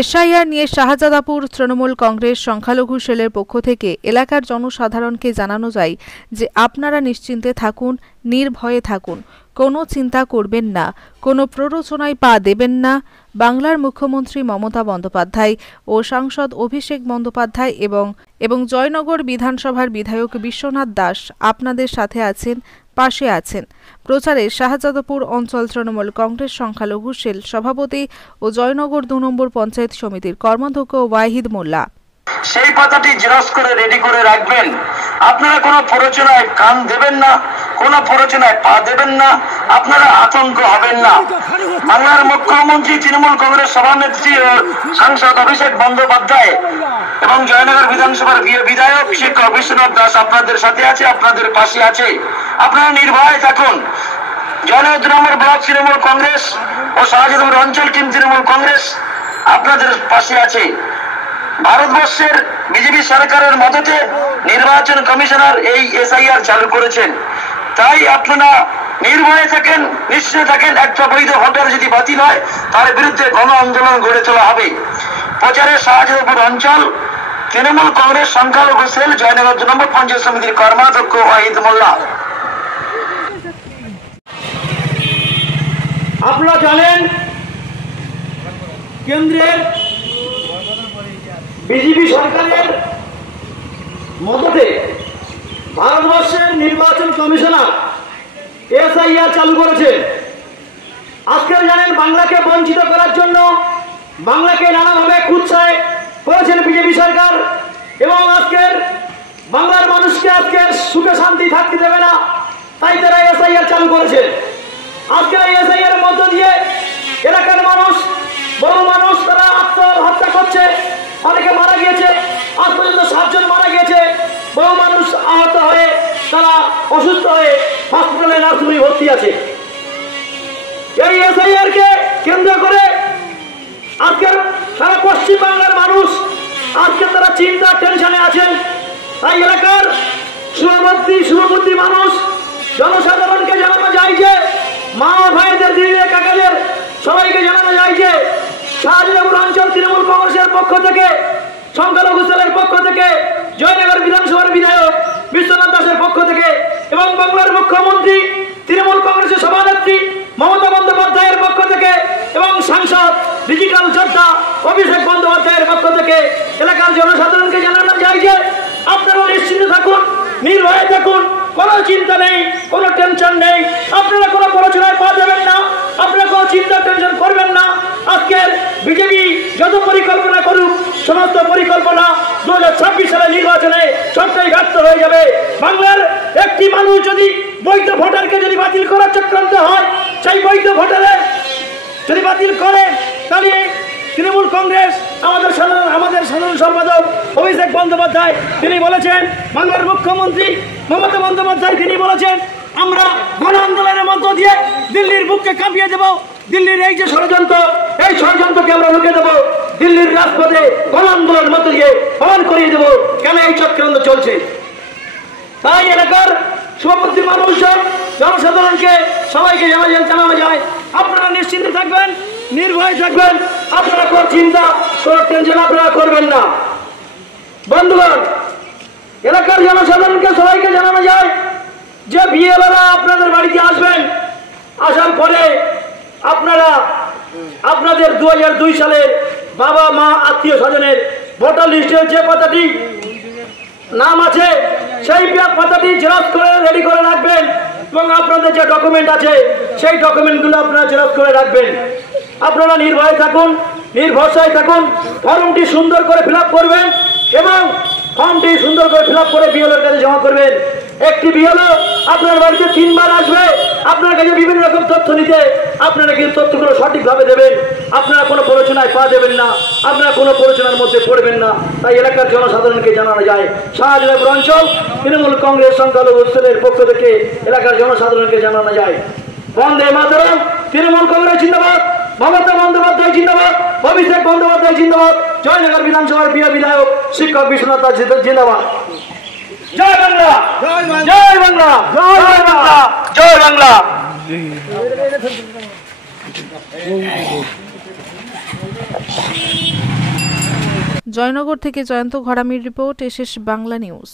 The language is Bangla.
এসআইআর নিয়ে শাহজাদাপুর তৃণমূল কংগ্রেস সংখ্যালঘু সেলের পক্ষ থেকে এলাকার জনসাধারণকে জানানো যায় যে আপনারা নিশ্চিন্তে থাকুন, নির্ভয়ে থাকুন, কোনো চিন্তা করবেন না, কোনো প্ররোচনায় পা দেবেন না। বাংলার মুখ্যমন্ত্রী মমতা বন্দ্যোপাধ্যায় ও সাংসদ অভিষেক বন্দ্যোপাধ্যায় এবং জয়নগর বিধানসভার বিধায়ক বিশ্বনাথ দাস আপনাদের সাথে আছেন, পাশে আছেন। প্রচারে শাহজাদাপুর অঞ্চল তৃণমূল কংগ্রেস সংখ্যালঘু সেল সভাপতি ও জয়নগর ২ নম্বর পঞ্চায়েত সমিতির কর্মাধ্যক্ষ ওয়াহিদ মোল্লা। সেই পাতাটি জেরক্স করে রেডি করে রাখবেন। আপনারা কোনো প্ররোচনায় কান দেবেন না, কোনো প্ররোচনায় পা দেবেন না, আপনারা আতঙ্ক হবেন না। বাংলার মুখ্যমন্ত্রী তৃণমূল কংগ্রেস সভানেত্রী ও সাংসদ অভিষেক বন্দ্যোপাধ্যায় এবং জয়নগর বিধানসভার বিধায়ক শিক্ষক বিশ্বনাথ দাস আপনাদের সাথে আছে, আপনাদের পাশে আছে। আপনারা নির্ভয়ে থাকুন। জয়নগর ২ নম্বর ব্লক তৃণমূল কংগ্রেস ও শাহজাদাপুর অঞ্চল টিম তৃণমূল কংগ্রেস আপনাদের পাশে আছে। ভারতবর্ষের বিজেপি সরকারের মদতে নির্বাচন কমিশনার এই এসআইআর চালু করেছেন। তাই আপনারা নির্ভয়ে থাকেন, নিশ্চিত থাকেন। একটা বৈধ ভোটার যদি বাতিল হয় তার বিরুদ্ধে গণ আন্দোলন গড়ে তোলা হবে। প্রচারে শাহজাদাপুর অঞ্চল তৃণমূল কংগ্রেস সংখ্যালঘু সেল জয়নগর ২ নম্বর পঞ্চায়েত সমিতির কর্মাধ্যক্ষ ওয়াহিদ মোল্লা। আপনারা জানেন কেন্দ্রের বিজেপি সরকারের মদতে ভারতবর্ষের নির্বাচন কমিশনার এসআইআর চালু করেছে। আজকে জানেন বাংলাকে বঞ্চিত করার জন্য বাংলাকে নানাভাবে কুৎসায় করেছেন বিজেপি সরকার এবং আজকের বাংলার মানুষকে আজকের সুখে শান্তি থাকতে দেবে না, তাই তারা এসআইআর চালু করেছে। আজকের এই এসআইআর মধ্য দিয়ে এলাকার মানুষ, বহু মানুষ তারা আত্মহত্যা করছে, অনেকে মারা গিয়েছে, আজ পর্যন্ত 7 জন মারা গিয়েছে। বহু মানুষ আহত হয়ে তারা অসুস্থ হয়ে হসপিটালে নার্সিংহোমে ভর্তি আছে। এই এসআইআর কে কেন্দ্র করে আজকের সারা পশ্চিম বাংলার মানুষ আজকে তারা চিন্তা টেনশনে আছেন। তাই এলাকার শুভবুদ্ধি মানুষ জনসাধারণকে জানানো যায় যে, মা ভাইদের, দিদিদের, কাকাদের সবাইকে জানানো যায় যে শাহজাদাপুর অঞ্চল তৃণমূল কংগ্রেসের পক্ষ থেকে, সংখ্যালঘু সেলের পক্ষ থেকে, জয়নগর বিধানসভার বিধায়ক বিশ্বনাথ দাসের পক্ষ থেকে এবং বাংলার মুখ্যমন্ত্রী তৃণমূল কংগ্রেসের সভানেত্রী মমতা বন্দ্যোপাধ্যায়ের পক্ষ থেকে এবং সাংসদ ডিজিটাল যোদ্ধা অভিষেক বন্দ্যোপাধ্যায়ের পক্ষ থেকে এলাকার জনসাধারণকে জানানো যায় যে আপনারা নিশ্চিন্ত থাকুন, নির্ভয়ে থাকুন, কোনো চিন্তা নেই, কোনো টেনশন নেই। আপনারা কোনো প্ররোচনায় পা দেবেন না, আপনারা কোনো চিন্তা টেনশন করবেন না। আজকের বিজেপি যত পরিকল্পনা করুক, সমস্ত পরিকল্পনা 2026 সালের নির্বাচনে সবটাই ব্যর্থ হয়ে যাবে। বাংলার একটি মানুষ যদি বৈধ ভোটারকে যদি বাতিল করার চক্রান্ত হয়, সেই বৈধ ভোটারের যদি বাতিল করে, তাহলে তৃণমূল কংগ্রেস আমাদের সাধারণ সম্পাদক অভিষেক বন্দ্যোপাধ্যায় তিনি বলেছেন, বাংলার মুখ্যমন্ত্রী মমতা বন্দ্যোপাধ্যায় তিনি বলেছেন, আমরা গণ আন্দোলনের মধ্য দিয়ে দিল্লির বুককে কাঁপিয়ে দেব। দিল্লির এই যে ষড়যন্ত্র, এই ষড়যন্ত্রকে আমরা রুখে দেবো। দিল্লির রাজপথে গণ আন্দোলনের মধ্য দিয়ে প্রমাণ করিয়ে দেবো কেন এই চক্রান্ত চলছে। তাই এলাকার শুভবুদ্ধি মানুষজন জনসাধারণকে সবাইকে জানানো যায় আপনারা নিশ্চিন্তে থাকবেন, নির্ভয়ে থাকবেন, আপনারা কোনো চিন্তা, কোনো টেনশন আপনারা করবেন না। বন্ধুগণ, এলাকার জনসাধারণকে সবাইকে জানানো যায় যে বিএলওরা আপনাদের বাড়িতে আসবেন। আসার পরে আপনারা আপনাদের 2002 সালে বাবা মা আত্মীয় স্বজনের ভোটার লিস্টের যে পাতাটি নাম আছে সেই পাতাটি জেরক্স করে রেডি করে রাখবেন এবং আপনাদের যে ডকুমেন্ট আছে সেই ডকুমেন্টগুলো আপনারা জেরক্স করে রাখবেন। আপনারা নির্ভয়ে থাকুন, নির্ভরসায় থাকুন। ফর্মটি সুন্দর করে ফিল আপ করবেন এবং ফর্মটি সুন্দর করে ফিল আপ করে বিএলওর কাছে জমা করবেন। একটি বিএলও আপনার বাড়িতে 3 বার আসবে আপনার কাছে বিভিন্ন রকম তথ্য নিতে। আপনারা কিন্তু তথ্যগুলো সঠিকভাবে দেবেন, আপনারা কোনো প্ররোচনায় পা দেবেন না, আপনারা কোনো প্ররোচনার মধ্যে পড়বেন না। তাই এলাকার জনসাধারণকে জানানো যায় শাহজাদাপুর অঞ্চল তৃণমূল কংগ্রেস সংখ্যালঘু সেলের পক্ষ থেকে এলাকার জনসাধারণকে জানানো যায়, বন্দে মাতরম, তৃণমূল কংগ্রেস জিন্দাবাদ, মমতা বন্দ্যোপাধ্যায় জিন্দাবাদ, অভিষেক বন্দ্যোপাধ্যায় জিন্দাবাদ, জয়নগর বিধানসভার বিধায়ক শিক্ষক বিশ্বনাথ দাস জিন্দাবাদ। জয় বাংলা, জয় বাংলা, জয় বাংলা, জয় বাংলা। Thank you. জয়নগর থেকে জয়ন্ত ঘরামির রিপোর্ট, এসএস বাংলা নিউজ।